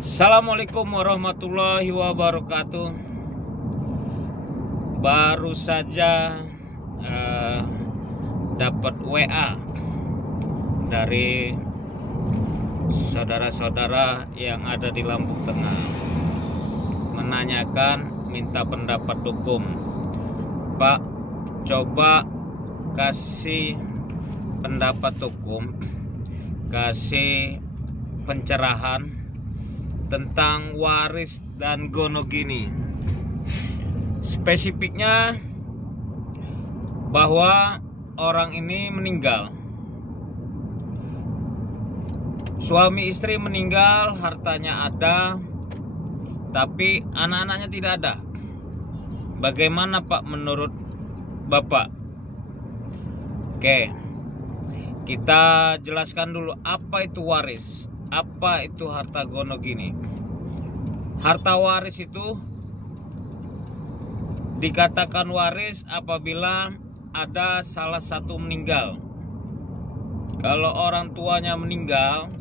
Assalamualaikum warahmatullahi wabarakatuh. Baru saja dapat WA dari saudara-saudara yang ada di Lampung Tengah, menanyakan minta pendapat hukum. Pak, coba kasih pendapat hukum, kasih pencerahan tentang waris dan gonogini. Spesifiknya bahwa orang ini meninggal, suami istri meninggal, hartanya ada, tapi anak-anaknya tidak ada. Bagaimana Pak menurut Bapak? Oke, kita jelaskan dulu apa itu waris, apa itu harta gonogini. Harta waris itu dikatakan waris apabila ada salah satu meninggal. Kalau orang tuanya meninggal,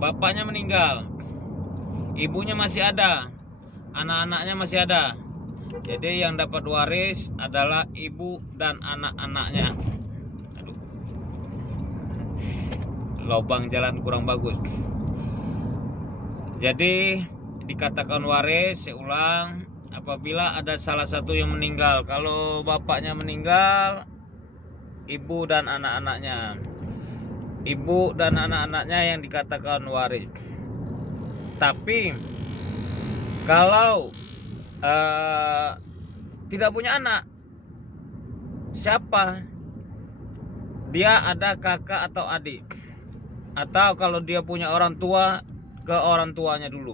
bapaknya meninggal, ibunya masih ada, anak-anaknya masih ada. Jadi yang dapat waris adalah ibu dan anak-anaknya. Aduh, lubang jalan kurang bagus. Jadi dikatakan waris, saya ulang, apabila ada salah satu yang meninggal. Kalau bapaknya meninggal, ibu dan anak-anaknya. Ibu dan anak-anaknya yang dikatakan waris. Tapi kalau tidak punya anak, siapa? Dia ada kakak atau adik. Atau kalau dia punya orang tua, ke orang tuanya dulu.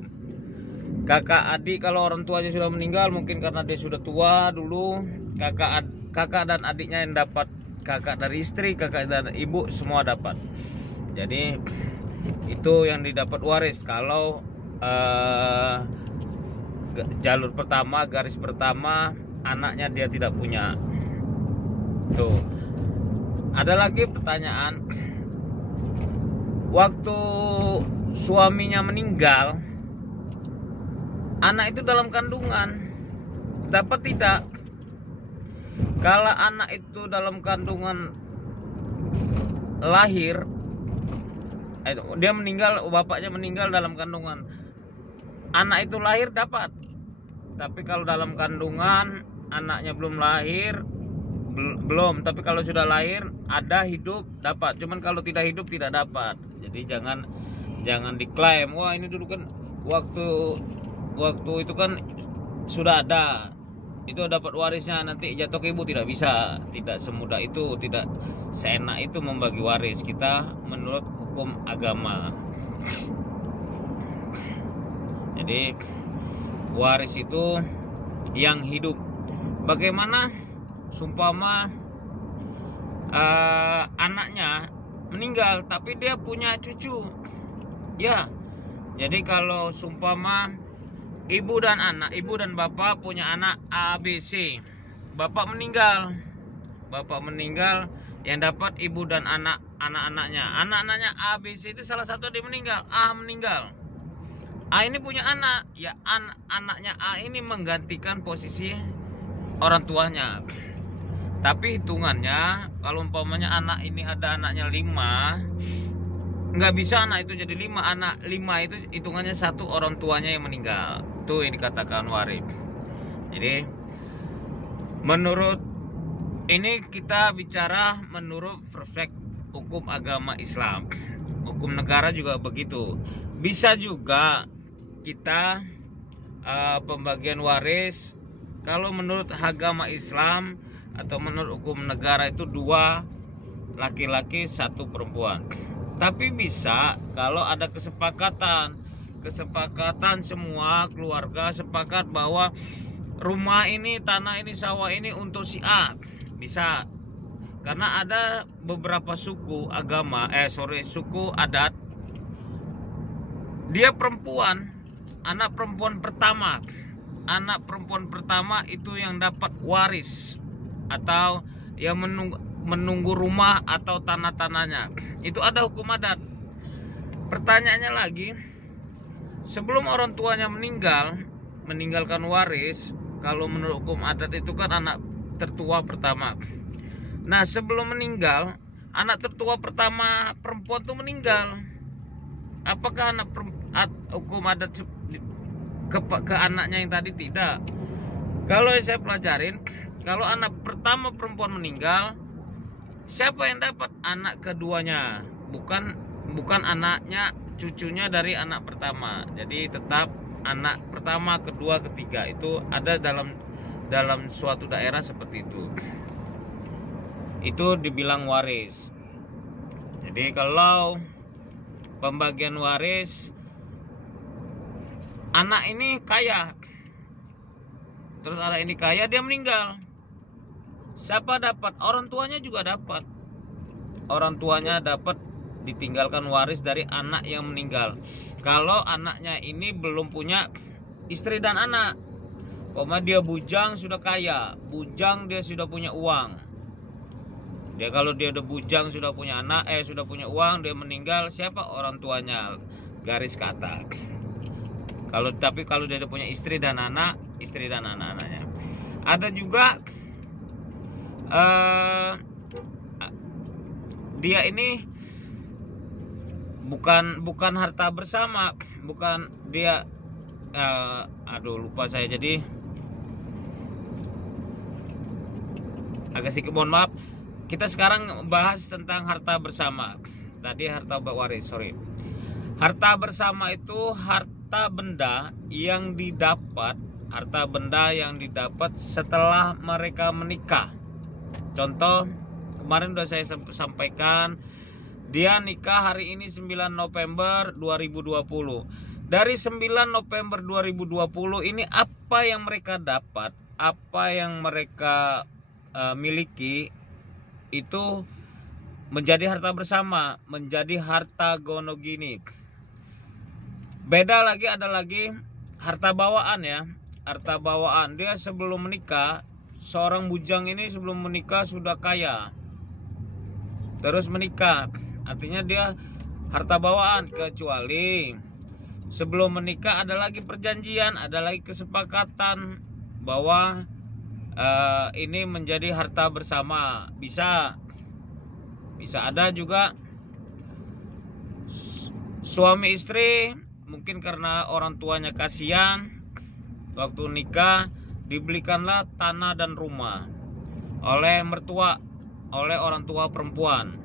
Kakak adik kalau orang tuanya sudah meninggal, mungkin karena dia sudah tua dulu, kakak dan adiknya yang dapat. Kakak dari istri, kakak dan ibu semua dapat. Jadi itu yang didapat waris kalau jalur pertama, garis pertama, anaknya dia tidak punya. Tuh. Ada lagi pertanyaan. Waktu suaminya meninggal, anak itu dalam kandungan, dapat tidak? Kalau anak itu dalam kandungan lahir, dia meninggal, bapaknya meninggal dalam kandungan, anak itu lahir dapat. Tapi kalau dalam kandungan anaknya belum lahir, belum. Tapi kalau sudah lahir, ada hidup, dapat. Cuman kalau tidak hidup tidak dapat. Jadi jangan diklaim, wah ini dulu kan waktu itu kan sudah ada, itu dapat warisnya, nanti jatuh ke ibu. Tidak bisa, tidak semudah itu, tidak seenak itu membagi waris kita menurut hukum agama. Jadi waris itu yang hidup. Bagaimana sumpama anaknya meninggal tapi dia punya cucu, ya. Jadi kalau sumpama ibu dan bapak punya anak ABC, bapak meninggal, yang dapat ibu dan anak-anaknya ABC itu salah satu dia meninggal, A meninggal, A ini punya anak, ya anaknya A ini menggantikan posisi orang tuanya. Tapi hitungannya kalau umpamanya anak ini ada anaknya 5, nggak bisa anak itu jadi 5. Anak 5 itu hitungannya satu orang tuanya yang meninggal. Itu yang dikatakan waris. Jadi menurut ini kita bicara menurut perfect hukum agama Islam. Hukum negara juga begitu. Bisa juga kita pembagian waris kalau menurut agama Islam atau menurut hukum negara itu 2 laki-laki 1 perempuan. Tapi bisa kalau ada kesepakatan semua keluarga sepakat bahwa rumah ini, tanah ini, sawah ini untuk si A, bisa. Karena ada beberapa suku adat, dia perempuan, anak perempuan pertama itu yang dapat waris atau yang menunggu rumah atau tanah-tanahnya. Itu ada hukum adat. Pertanyaannya lagi, sebelum orang tuanya meninggalkan waris, kalau menurut hukum adat itu kan anak tertua pertama. Nah, sebelum meninggal, anak tertua pertama perempuan tuh meninggal. Apakah hukum adat ke anaknya yang tadi? Tidak. Kalau saya pelajarin, kalau anak pertama perempuan meninggal, siapa yang dapat? Anak keduanya, bukan anaknya, cucunya dari anak pertama. Jadi tetap anak pertama, kedua, ketiga itu ada dalam suatu daerah seperti itu. Itu dibilang waris. Jadi kalau pembagian waris, anak ini kaya, terus anak ini kaya, dia meninggal, siapa dapat? Orang tuanya juga dapat. Orang tuanya dapat ditinggalkan waris dari anak yang meninggal. Kalau anaknya ini belum punya istri dan anak, dia bujang, sudah kaya, bujang, dia sudah punya uang. Dia kalau dia udah bujang, sudah punya anak, sudah punya uang, dia meninggal, siapa? Orang tuanya, garis kata. Tapi kalau dia udah punya istri dan anak, istri dan anak-anaknya. Ada juga dia ini bukan harta bersama, bukan dia lupa saya, jadi agak sedikit mohon maaf. Kita sekarang bahas tentang harta bersama. Tadi harta waris, sorry. Harta bersama itu harta benda yang didapat setelah mereka menikah. Contoh, kemarin sudah saya sampaikan, dia nikah hari ini 9 November 2020. Dari 9 November 2020 ini apa yang mereka dapat, apa yang mereka miliki, itu menjadi harta bersama, menjadi harta gonogini. Beda lagi, ada lagi harta bawaan ya. Harta bawaan, dia sebelum menikah, seorang bujang ini sebelum menikah sudah kaya, terus menikah, artinya dia harta bawaan. Kecuali sebelum menikah ada lagi perjanjian, ada lagi kesepakatan bahwa ini menjadi harta bersama. Bisa ada juga suami istri, mungkin karena orang tuanya kasihan, waktu nikah dibelikanlah tanah dan rumah oleh mertua, oleh orang tua perempuan.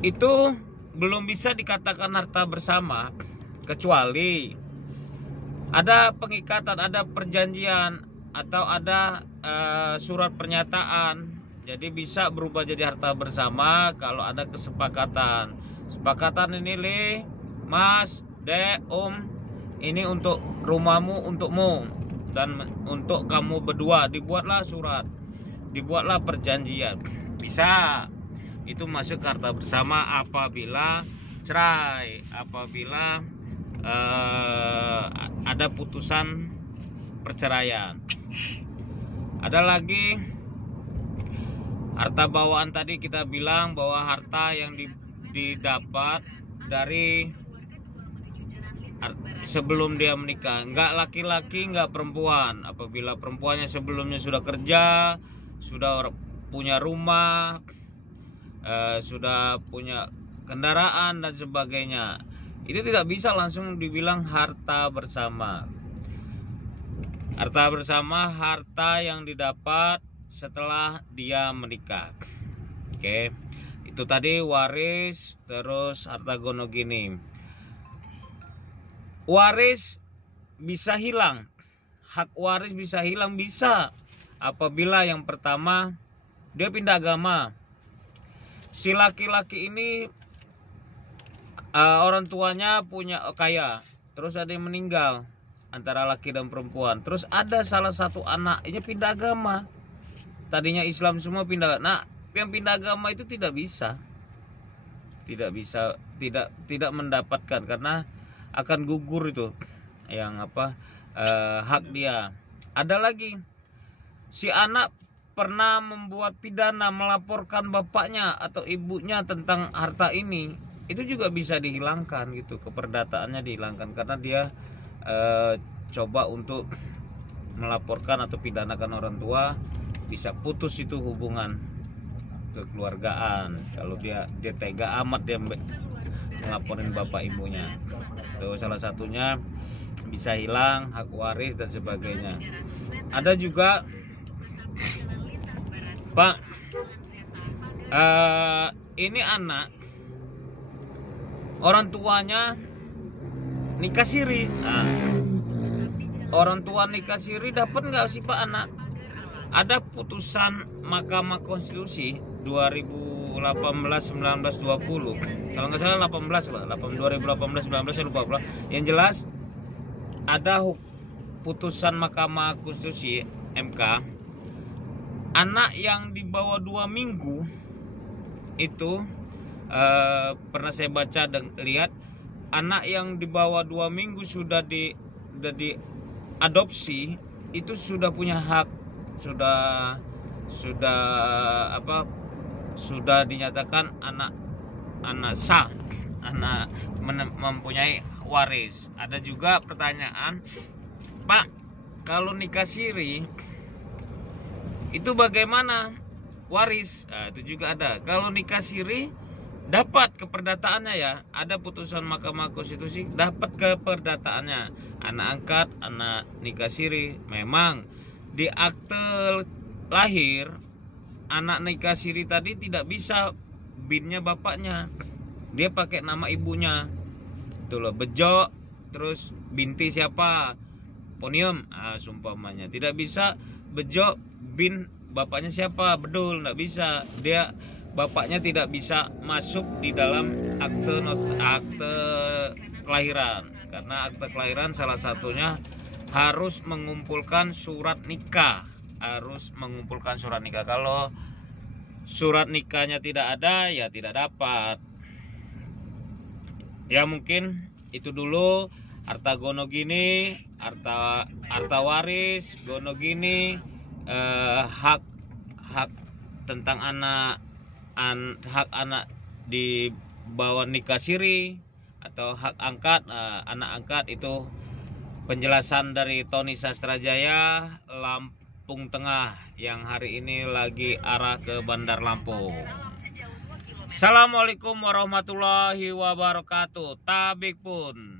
Itu belum bisa dikatakan harta bersama, kecuali ada pengikatan, ada perjanjian, atau ada surat pernyataan. Jadi bisa berubah jadi harta bersama kalau ada kesepakatan. Sepakatan ini, Mas, Dek, ini untuk rumahmu, untukmu, dan untuk kamu berdua. Dibuatlah surat, dibuatlah perjanjian. Bisa. Itu masuk harta bersama apabila cerai, apabila ada putusan perceraian. Ada lagi harta bawaan, tadi kita bilang bahwa harta yang didapat dari sebelum dia menikah, enggak laki-laki, enggak perempuan. Apabila perempuannya sebelumnya sudah kerja, sudah punya rumah, sudah punya kendaraan dan sebagainya, itu tidak bisa langsung dibilang harta bersama. Harta bersama, harta yang didapat setelah dia menikah. Oke, itu tadi waris, terus harta gonogini. Waris bisa hilang, hak waris bisa hilang, bisa apabila yang pertama dia pindah agama. Si laki-laki ini orang tuanya punya kaya, terus ada yang meninggal antara laki dan perempuan, terus ada salah satu anaknya pindah agama. Tadinya Islam semua pindah. Nah, yang pindah agama itu tidak bisa tidak mendapatkan, karena akan gugur itu yang hak dia. Ada lagi, si anak pernah membuat pidana, melaporkan bapaknya atau ibunya tentang harta ini. itu juga bisa dihilangkan gitu, keperdataannya dihilangkan karena dia coba untuk melaporkan atau pidanakan orang tua, bisa putus itu hubungan kekeluargaan kalau dia tega amat dia ngelaporin bapak ibunya. Itu salah satunya bisa hilang hak waris dan sebagainya. Ada juga Pak, ini anak orang tuanya nikah siri. Nah, orang tua nikah siri dapat nggak sih Pak anak? Ada putusan Mahkamah Konstitusi 2018, 19, 20. Kalau nggak salah 18 Pak, 2018, 19 saya lupa Pak. Yang jelas ada putusan Mahkamah Konstitusi MK, anak yang di bawah 2 minggu itu pernah saya baca dan lihat, anak yang di bawah 2 minggu sudah diadopsi itu sudah punya hak, sudah dinyatakan anak sah, anak mempunyai waris. Ada juga pertanyaan, Pak, kalau nikah siri itu bagaimana waris? Nah, itu juga ada. Kalau nikah siri dapat keperdataannya ya, ada putusan Mahkamah Konstitusi dapat keperdataannya. Anak angkat, anak nikah siri, memang di akte lahir anak nikah siri tadi tidak bisa binnya bapaknya, dia pakai nama ibunya. Itu loh, Bejo terus binti siapa, Ponium, sumpamanya tidak bisa Bejo bin bapaknya siapa, Bedul, nggak bisa. Dia bapaknya tidak bisa masuk di dalam akte kelahiran, karena akte kelahiran salah satunya harus mengumpulkan surat nikah, Kalau surat nikahnya tidak ada ya tidak dapat. Ya mungkin itu dulu harta gono gini, harta waris gono gini, hak tentang hak anak di bawah nikah siri atau hak angkat, anak angkat. Itu penjelasan dari Tony Sastrajaya, Lampung Tengah, yang hari ini lagi arah ke Bandar Lampung. Assalamualaikum warahmatullahi wabarakatuh. Tabik pun.